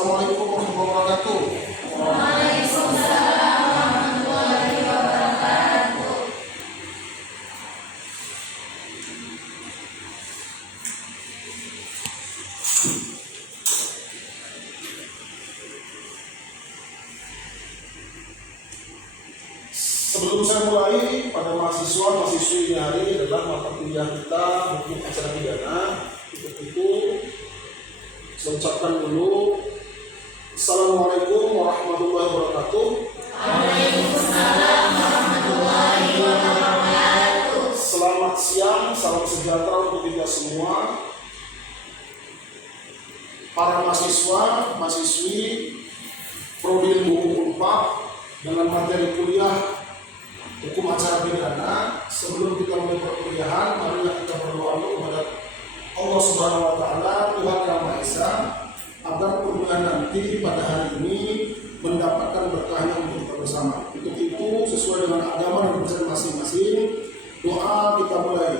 Assalamualaikum warahmatullahi wabarakatuh. Waalaikumsalam warahmatullahi wabarakatuh. Sebelum saya mulai, pada mahasiswa-mahasiswi hari ini adalah mata kuliah kita hukum acara pidana. Untuk itu, saya ucapkan dulu Assalamualaikum warahmatullahi wabarakatuh. Waalaikumsalam warahmatullahi wabarakatuh. Selamat siang, salam sejahtera untuk kita semua. Para mahasiswa, mahasiswi Prodi Ilmu Hukum Unpad dengan materi kuliah hukum acara pidana. Sebelum kita mulai perkuliahan, marilah kita berdoa kepada Allah Subhanahu wa Ta'ala, Tuhan Yang Maha Esa, agar perkuliahan nanti pada hari ini mendapatkan berkahnya untuk kita bersama. Untuk itu, sesuai dengan agama dan kepercayaan masing-masing, doa kita mulai.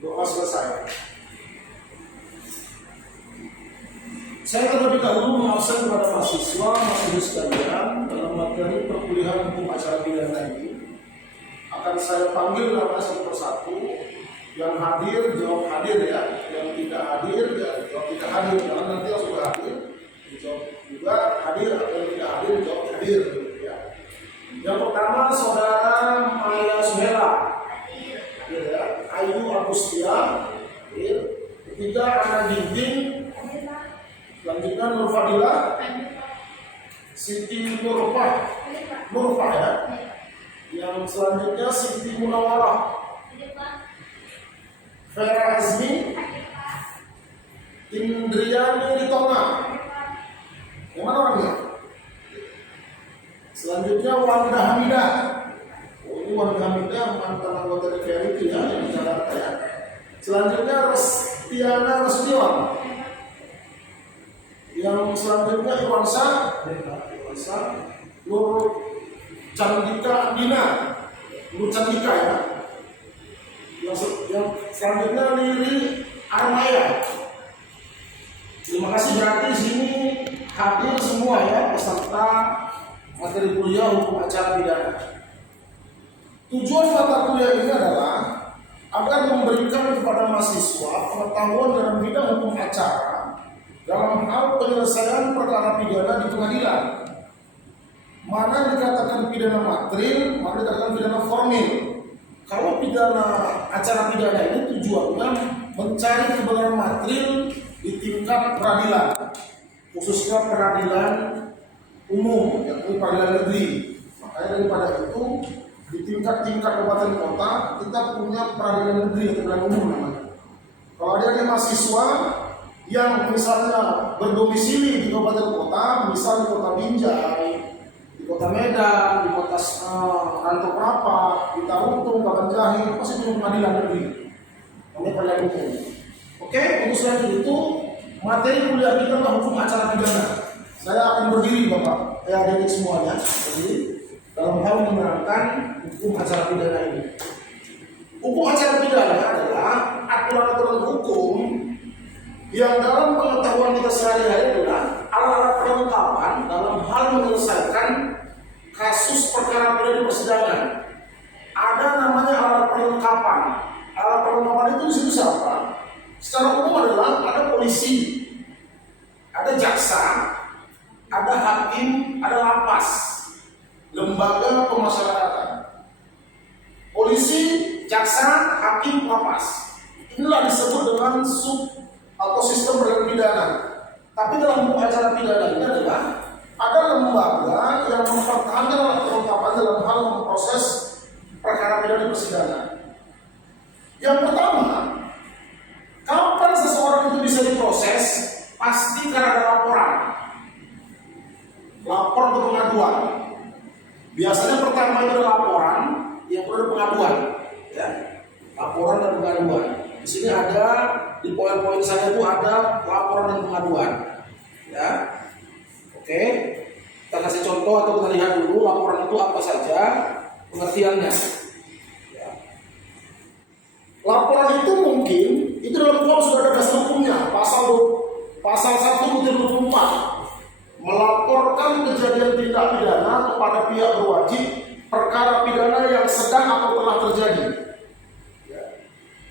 Doa selesai. Saya terlebih dahulu mengabsen kepada mahasiswa sekalian dalam materi perkuliahan hukum acara pidana ini. Akan saya panggil nama satu persatu. Yang hadir jawab hadir ya, yang tidak hadir ya jawab tidak hadir. Karena nanti yang sudah hadir dijawab juga hadir, atau yang tidak hadir jawab hadir. Ya. Yang pertama saudara Maya Suhela, hadir ya. Ayu Agustia, hadir. Ketiga Ana Ginting. Selanjutnya Nur Fadila, Siti Nurfah ya. Yang selanjutnya Siti Munawarah, Vera Azmi, Indriani Ritonga. Yang mana orangnya? Selanjutnya Wanda Hamidah. Oh, ini Wanda Hamidah mantan anggota DPR itu ya, yang Jakarta ya. Selanjutnya Restiana Restion. Yang selanjutnya Iwansa, Nur Candika Dina, Nur Candika ya. Yang selanjutnya Liri Armaya. Terima kasih, berarti di sini hadir semua ya peserta materi kuliah hukum acara pidana. Tujuan mata kuliah ini adalah agar memberikan kepada mahasiswa pengetahuan dalam bidang hukum acara dalam hal penyelesaian perkara pidana di pengadilan. Mana dikatakan pidana materil, mana dikatakan pidana formil. Kalau pidana acara pidana ini tujuannya mencari kebenaran materil di tingkat peradilan, khususnya peradilan umum, yakni peradilan negeri. Makanya daripada itu di tingkat-tingkat kabupaten kota kita punya peradilan negeri atau peradilan umum namanya. Kalau ada mahasiswa yang misalnya berdomisili di kabupaten kota, misalnya di kota Binjai, di kota Medan, di kota Rantau Prapat, di Taruntung, Kabanjahe, pasti punya pengadilan negeri. Ini peradilan umum. Oke, untuk selanjutnya itu materi kuliah kita adalah hukum acara pidana. Saya akan berdiri Bapak, adik semuanya, berdiri dalam hal menerangkan hukum acara pidana ini. Hukum acara pidana adalah aturan-aturan hukum yang dalam pengetahuan kita sehari-hari adalah alat perlengkapan dalam hal menyelesaikan kasus perkara pidana di persidangan. Ada namanya alat perlengkapan. Alat perlengkapan itu disebut siapa? Secara umum adalah ada polisi, ada jaksa, ada hakim, ada lapas, lembaga pemasyarakatan. Polisi, jaksa, hakim, lapas. Inilah disebut dengan atau sistem peradilan pidana. Tapi dalam hukum acara pidana ini adalah ada lembaga yang mempertahankan alat kelengkapan dalam hal memproses perkara pidana di persidangan. Yang pertama, kapan seseorang itu bisa diproses? Pasti karena ada laporan, lapor atau pengaduan. Biasanya pertama itu ada laporan, yang kedua ada pengaduan, ya. Laporan dan pengaduan. Di sini ada di poin-poin saya itu ada laporan dan pengaduan, ya. Oke, kita kasih contoh atau kita lihat dulu laporan itu apa saja pengertiannya. Ya.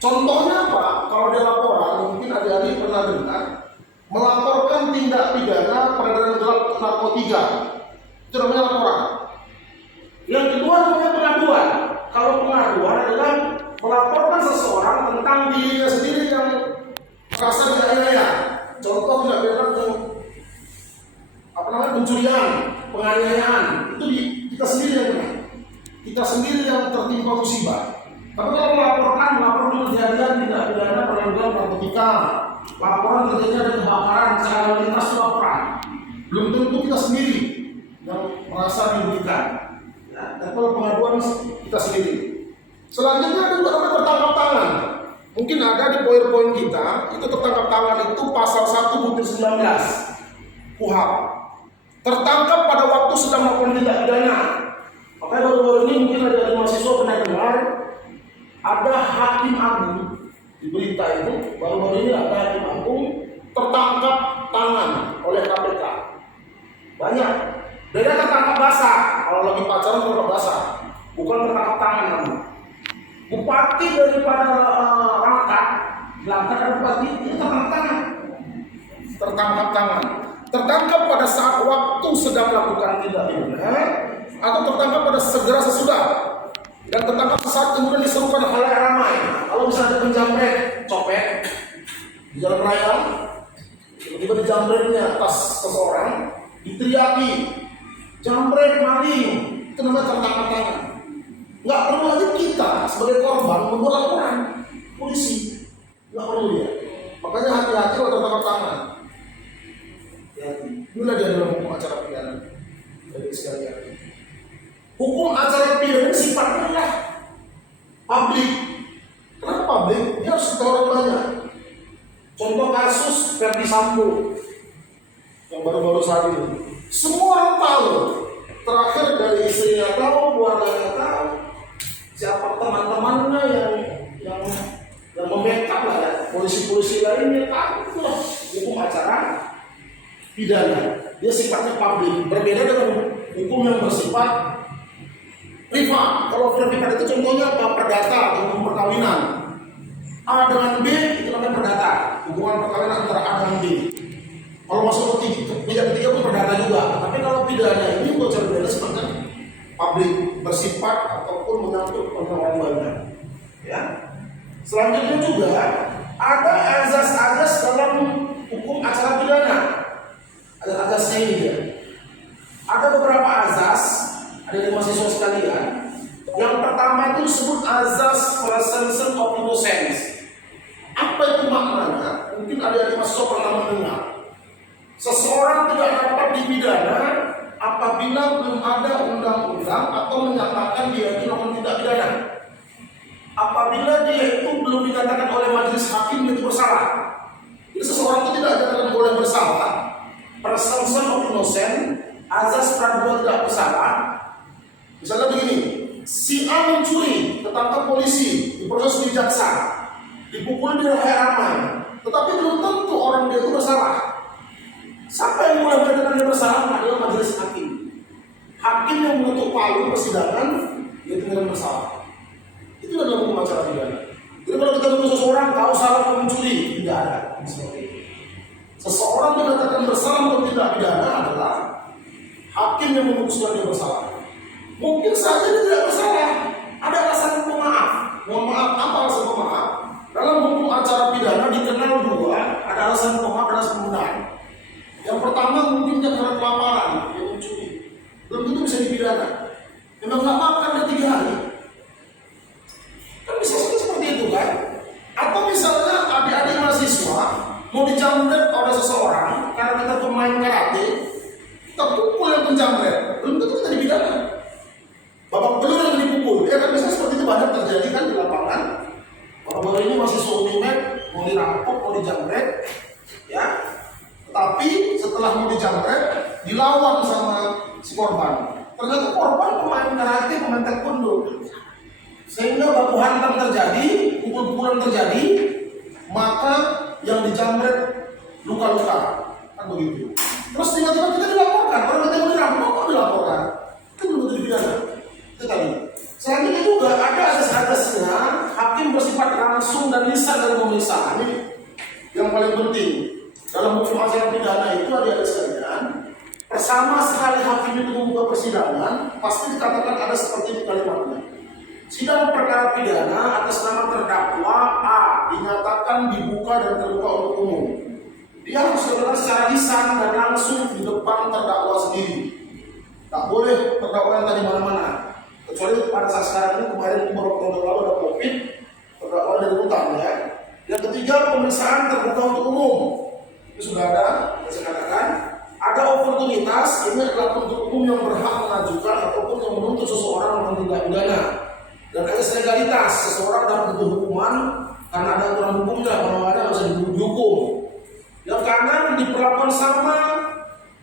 Contohnya apa? Kalau dia laporan, mungkin adik-adik pernah dengar, melaporkan tindak pidana peredaran gelap narkotika. Itu namanya laporan. Yang kedua namanya pengaduan. Kalau pengaduan adalah melaporkan seseorang tentang dirinya sendiri yang merasa dianiaya. Contoh tidak benar pencurian, penganiayaan, itu kita sendiri yang kena. Kita sendiri yang tertimpa musibah. Tapi kalau melaporkan kejadian tindak pidana peredaran narkotika, laporan terjadi ada kebakaran secara lalu lintas, itu laporan. Belum tentu kita sendiri yang merasa dirugikan. Ya, dan kalau pengaduan kita sendiri. Selanjutnya ada juga namanya tertangkap tangan. Mungkin ada di poin-poin kita, itu tertangkap tangan itu pasal 1/19 KUHP. Tertangkap pada waktu sedang melakukan tindak pidana. Makanya baru-baru ini mungkin ada mahasiswa pernah dengar ada hakim agung di berita itu, baru-baru ini ada hakim agung tertangkap tangan oleh KPK. Banyak. Beda tertangkap basah. Kalau lagi pacaran tertangkap basah, bukan tertangkap tangan namun. Bupati daripada Langkat ada bupati itu tertangkap tangan. Tertangkap tangan. Tertangkap pada saat waktu sedang melakukan tindak pidana, atau tertangkap pada segera sesudah, dan tertangkap saat kemudian diserukan halayak ramai. Kalau misalnya ada penjamret, copet di jalan raya, tiba-tiba dijamretnya atas seseorang, diteriaki, jambret maling, itu namanya tertangkap tangan. Nggak perlu lagi kita sebagai korban membuat laporan polisi, nggak perlu ya. Makanya hati-hati kalau tertangkap tangan. Inilah dia dalam hukum acara pidana. Dari sekalian, hukum acara pidana sifatnya adalah publik. Kenapa publik? Dia harus ketahui orang banyak. Contoh kasus Verdi Sambo yang baru-baru saat ini, semua orang tahu. Terakhir dari istrinya tahu, keluarganya tahu, siapa teman-temannya yang membackup lah ya, polisi-polisi lainnya tahu. Itulah hukum acara pidana. Dia sifatnya publik, berbeda dengan hukum yang bersifat privat. Kalau privat itu contohnya apa? Perdata, hukum perkawinan. A dengan B itu namanya perdata, hubungan perkawinan antara A dengan B. Kalau masuk ke ketiga pun perdata juga. Tapi kalau pidana ini hukum acara pidana sifatnya publik, bersifat ataupun menyangkut orang banyak. Ya. Selanjutnya juga ada azas-azas dalam hukum acara pidana. Ada azasnya ini dia. Ada beberapa azas, ada di mahasiswa sekalian. Yang pertama itu disebut azas presumption of innocence. Apa itu maknanya? Mungkin ada di mahasiswa pernah mendengar. Seseorang tidak dapat dipidana apabila belum ada undang-undang atau menyatakan dia itu melakukan tindak pidana. Apabila dia itu belum dikatakan oleh majelis hakim itu bersalah. Jadi seseorang itu tidak dikatakan boleh bersalah. Presumption of innocence, azas praduga tidak bersalah. Misalnya begini, si A mencuri, ketangkap polisi, diproses di jaksa, dipukul di halayak ramai, tetapi belum tentu orang dia itu bersalah. Siapa yang mulai menyatakan dia bersalah adalah majelis hakim. Hakim yang mengetuk palu persidangan, dia tidak bersalah. Itu adalah hukum acara pidana. Jadi kalau kita menuduh seseorang, kau salah mencuri, tidak ada seperti itu. Seseorang dikatakan bersalah atau tidak pidana adalah hakim yang memutuskan dia bersalah. Mungkin saja dia tidak bersalah, ada alasan pemaaf. Mohon maaf, apa alasan pemaaf? Dalam hukum acara pidana dikenal dua, ada alasan pemaaf dan alasan pembenaran. Yang pertama mungkin dia karena kelaparan, dia mencuri, belum tentu bisa dipidana. Memang nggak makan dia 3 hari. Kan bisa saja seperti itu kan? Atau misalnya adik-adik mahasiswa mau dijamret oleh seseorang karena kita pemain karate, kita pukul yang penjamret, belum tentu kita dipidana. Babak belur yang dipukul, ya kan bisa seperti itu banyak terjadi kan di lapangan. Baru-baru ini mahasiswa Unimed mau dirampok, mau dijamret, ya. Tetapi setelah mau dijamret, dilawan sama si korban. Ternyata korban pemain karate, pemain taekwondo, sehingga baku hantam terjadi, pukul-pukulan terjadi, maka yang dijamret luka-luka, kan begitu. Terus tiba-tiba kita dilaporkan, orang kita mau dirampok kok dilaporkan, itu belum tentu dipidana. Itu tadi. Selanjutnya juga ada asas-asasnya hakim bersifat langsung dan lisan dalam pemeriksaan. Ini yang paling penting dalam hukum acara pidana itu adik-adik sekalian. Pertama sekali hakim itu membuka persidangan, pasti dikatakan ada seperti ini kalimatnya. Sidang perkara pidana atas nama terdakwa A dinyatakan dibuka dan terbuka untuk umum. Dia harus dilakukan secara lisan dan langsung di depan terdakwa sendiri. Tak boleh terdakwa yang tadi mana-mana. Kecuali pada saat sekarang ini, kemarin beberapa tahun lalu ada COVID, terdakwa dari rutan ya. Yang ketiga, pemeriksaan terbuka untuk umum. Ini sudah ada, saya katakan. Ada oportunitas, ini adalah penuntut umum yang berhak mengajukan ataupun yang menuntut seseorang melakukan tindak pidana. Dan asas legalitas, seseorang dapat dituntut hukuman karena ada aturan hukumnya, kalau ada nggak bisa dihukum. Yang kanan diperlakukan sama,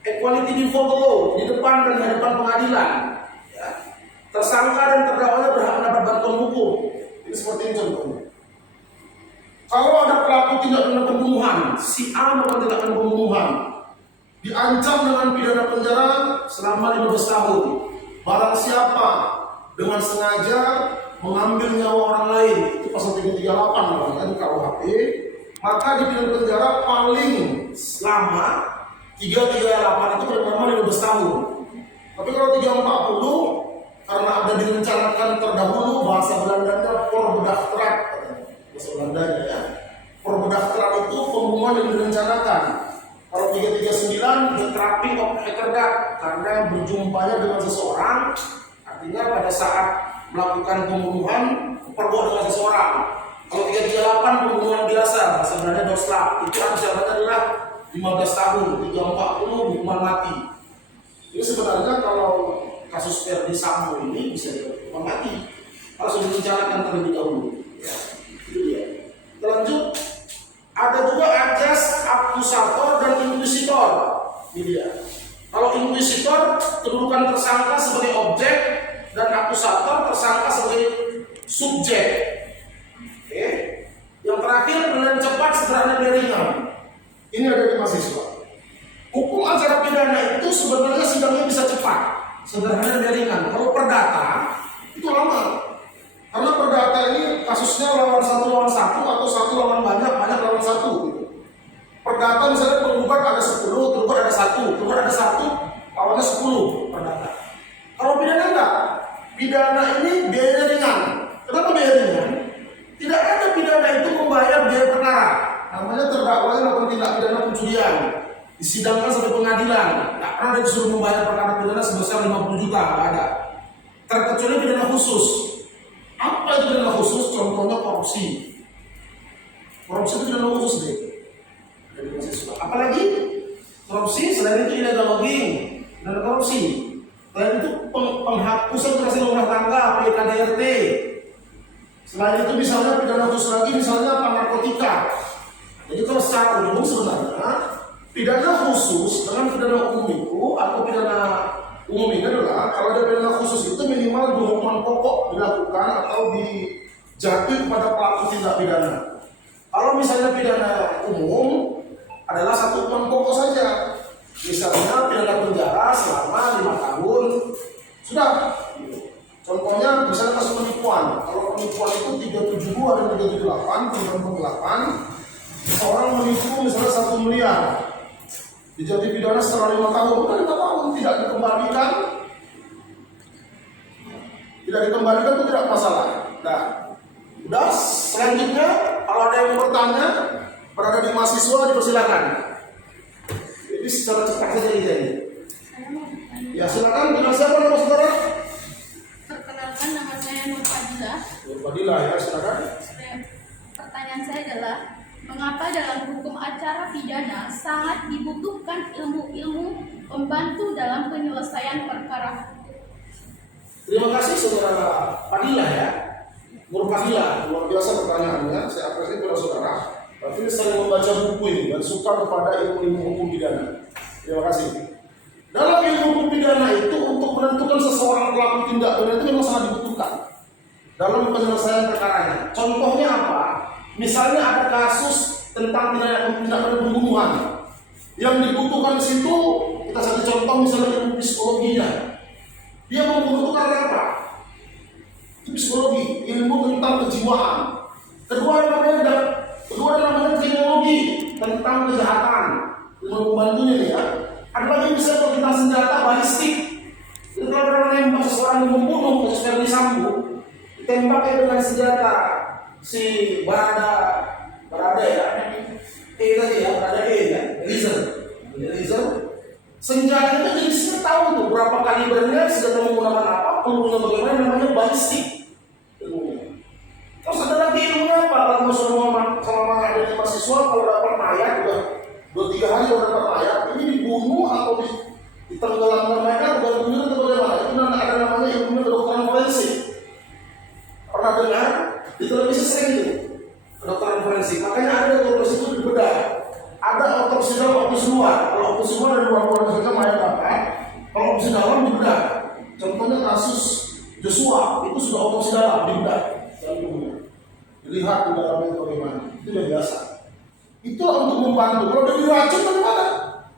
equality before the law, di depan dan di hadapan pengadilan. Ya. Tersangka dan terdakwanya berhak mendapat bantuan hukum. Ini seperti ini contohnya. Kalau ada pelaku tindak pidana pembunuhan, si A melakukan tindak pidana pembunuhan, diancam dengan pidana penjara selama 15 tahun. Barang siapa dengan sengaja mengambil nyawa orang lain, itu pasal 338 namanya di KUHP, maka dipidana penjara paling lama 338 itu paling lama 15 tahun. Tapi kalau 340 karena ada direncanakan terdahulu, bahasa Belandanya voorbedachtrak, bahasa Belandanya ya. Voorbedachtrak itu pembunuhan yang direncanakan. Kalau 339 trapping of heterdak, karena berjumpanya dengan seseorang, artinya pada saat melakukan pembunuhan perbuatan dengan seseorang. Kalau 338 pembunuhan biasa, bahasa Belanda doslap, itu ancamannya adalah 15 tahun, 340 hukuman mati. Ini sebenarnya kalau kasus Ferdi Sambo ini bisa hukuman mati, harus direncanakan terlebih dahulu. Ya, itu dia. Lanjut, ada juga ajas akusator dan inkuisitor. Ini dia. Kalau inkuisitor kedudukan tersangka sebagai objek dan akusator tersangka sebagai subjek. Oke. Yang terakhir, penilaian cepat sederhana dan ringan. Ini ada di mahasiswa. Hukum acara pidana itu sebenarnya sidangnya bisa cepat, sederhana dan ringan. Kalau perdata itu lama. Karena perdata ini kasusnya lawan satu atau satu lawan banyak lawan satu gitu. Perdata misalnya penggugat ada 10, tergugat ada 1, tergugat ada 1, lawannya 10 perdata. Kalau pidana enggak. Pidana ini biaya ringan. Kenapa biaya ringan? Tidak ada pidana itu membayar biaya perkara. Namanya terdakwanya melakukan tindak pidana pencurian, disidangkan sampai pengadilan. Tidak pernah dia disuruh membayar perkara pidana sebesar 50 juta, tidak ada. Terkecuali pidana khusus. Apa itu pidana khusus? Contohnya korupsi. Korupsi itu pidana khusus deh. Apalagi korupsi, selain itu illegal logging, pidana korupsi. Selain itu penghapusan hasil rumah tangga, PKDRT. Selain itu misalnya pidana khusus lagi, misalnya narkotika. Jadi kalau secara umum sebenarnya pidana khusus dengan pidana umum itu atau pidana umum ini adalah kalau ada pidana khusus itu minimal 2 hukuman pokok dilakukan atau dijatuhi kepada pelaku tindak pidana. Kalau misalnya pidana umum adalah 1 hukuman pokok saja. Misalnya pidana penjara selama 5 tahun sudah. Contohnya misalnya kasus penipuan. Kalau penipuan itu 372 dan 378 tentang 8. Orang menipu misalnya 1 miliar, dijatuhi pidana setelah 5 tahun, bukan 5 tahun, tidak dikembalikan itu tidak masalah. Nah, udah selanjutnya kalau ada yang bertanya berada di mahasiswa dipersilakan. Jadi secara cepat saja jadi. Ya silakan, dengan siapa nama saudara? Perkenalkan, nama saya Nur Fadilah. Nur Fadilah ya, silakan. Pertanyaan saya adalah, mengapa dalam hukum acara pidana sangat dibutuhkan ilmu-ilmu pembantu dalam penyelesaian perkara? Terima kasih saudara Fadilah ya, Nur Fadilah, luar biasa pertanyaannya. Saya apresiasi kepada saudara. Berarti ini sering membaca buku ini dan suka kepada ilmu hukum pidana. Terima kasih. Dalam ilmu hukum pidana itu untuk menentukan seseorang pelaku tindak pidana itu memang sangat dibutuhkan dalam penyelesaian perkaranya. Contohnya apa? Misalnya ada kasus tentang tindak pidana pembunuhan, yang dibutuhkan di situ kita satu contoh misalnya ilmu psikologinya. Dia membunuh itu karena apa? Itu psikologi, ilmu tentang kejiwaan. Kedua namanya kriminologi, tentang kejahatan. Ilmu pembantunya nih ya. Ada lagi bisa tentang senjata balistik. Jadi kalau orang nembak seseorang yang membunuh kasus Ferdi Sambo, ditembaknya dengan senjata si Barada ya, tadi ya, Barada ya, Eliezer. Senjatanya jenisnya tahu tuh berapa kalibernya, senjata menggunakan apa, pelurunya bagaimana, namanya balistik. Terus ada lagi ilmunya apa? Kalau sama ada mahasiswa kalau dapat mayat udah 2-3 hari udah dapat mayat, ini dibunuh atau ditenggelamkan mereka bukan bunuh atau bagaimana? Itu ada namanya ilmu kedokteran forensik. Pernah dengar? Di televisi sering itu kedokteran forensik. Makanya ada otopsi itu dibedah. Ada otopsi dalam, otopsi luar. Kalau otopsi luar ada 2 saja mayat apa? Kalau otopsi dalam dibedah. Contohnya kasus Joshua itu sudah otopsi dalam dibedah. Dilihat di dalamnya bagaimana. Itu udah biasa. Itulah untuk membantu. Kalau udah diracun bagaimana?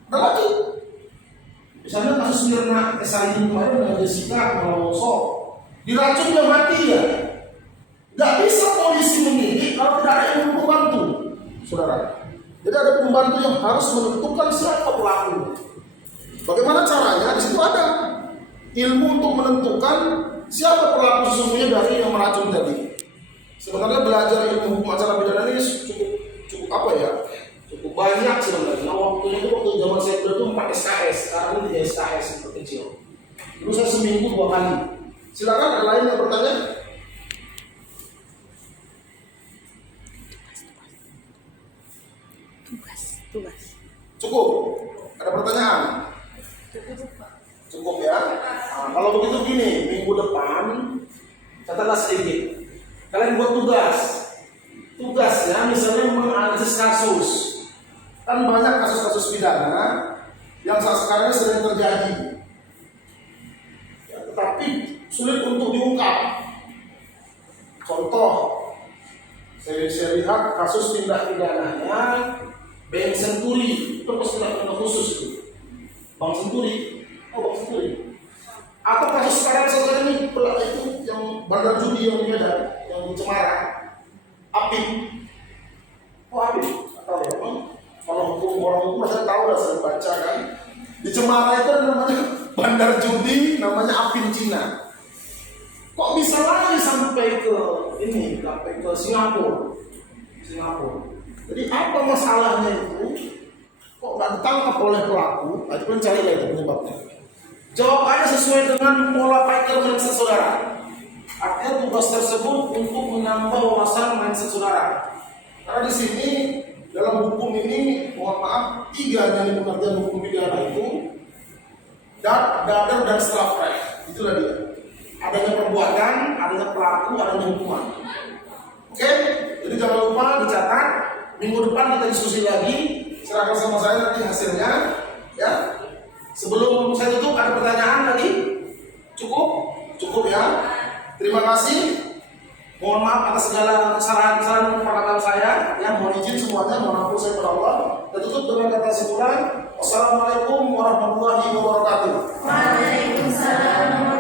Ada lagi. Misalnya kasus Mirna Esani kemarin dengan Jessica Maloso, diracun dia mati ya. Gak bisa polisi menyidik kalau tidak ada yang membantu, saudara. Jadi ada pembantu yang harus menentukan siapa pelaku. Bagaimana caranya? Di situ ada ilmu untuk menentukan siapa pelaku sesungguhnya dari yang meracun tadi. Sebenarnya belajar ilmu hukum acara pidana ini cukup apa ya? Cukup banyak sebenarnya. Waktunya itu waktu zaman saya itu 4 SKS, sekarang ini 3 SKS yang kecil. Dulu saya seminggu 2 kali. Silakan ada lain yang bertanya. Tugas. Cukup. Ada pertanyaan? Cukup ya. Nah, kalau begitu gini, minggu depan catatlah sedikit. Kalian buat tugas. Tugasnya misalnya menganalisis kasus. Kan banyak kasus-kasus pidana yang saat sekarang ini sering terjadi. Ya, tetapi sulit untuk diungkap. Contoh, saya lihat kasus tindak pidananya Bank Senturi, itu pasti tindak pidana khusus itu. Bank Senturi, Bank Senturi. Atau kasus sekarang ini itu yang bandar judi yang di Medan, yang di Cemara, Apim. Apim? Atau ya, kalau orang hukum saya tahu lah, saya baca kan. Di Cemara itu namanya bandar judi, namanya Apim Cina. Kok bisa lagi sampai ke ini, sampai ke Singapura? Jadi apa masalahnya itu? Kok nggak ditangkap oleh pelaku? Itu pun cari lagi penyebabnya. Jawabannya sesuai dengan pola pikir mindset saudara. Artinya tugas tersebut untuk menambah wawasan mindset saudara. Karena di sini dalam hukum ini, mohon maaf, 3 dari pengertian hukum pidana itu dader dan strafrecht. Itulah dia. Adanya perbuatan, adanya pelaku, adanya hukuman. Oke, jadi jangan lupa dicatat. Minggu depan kita diskusi lagi. Serahkan sama saya nanti hasilnya. Ya. Sebelum saya tutup, ada pertanyaan lagi? Cukup ya. Terima kasih. Mohon maaf atas segala kesalahan-kesalahan perkataan saya. Ya, mohon izin semuanya. Mohon ampun saya kepada Allah. Dan tutup dengan kata simpulan. Wassalamualaikum warahmatullahi wabarakatuh. Waalaikumsalam.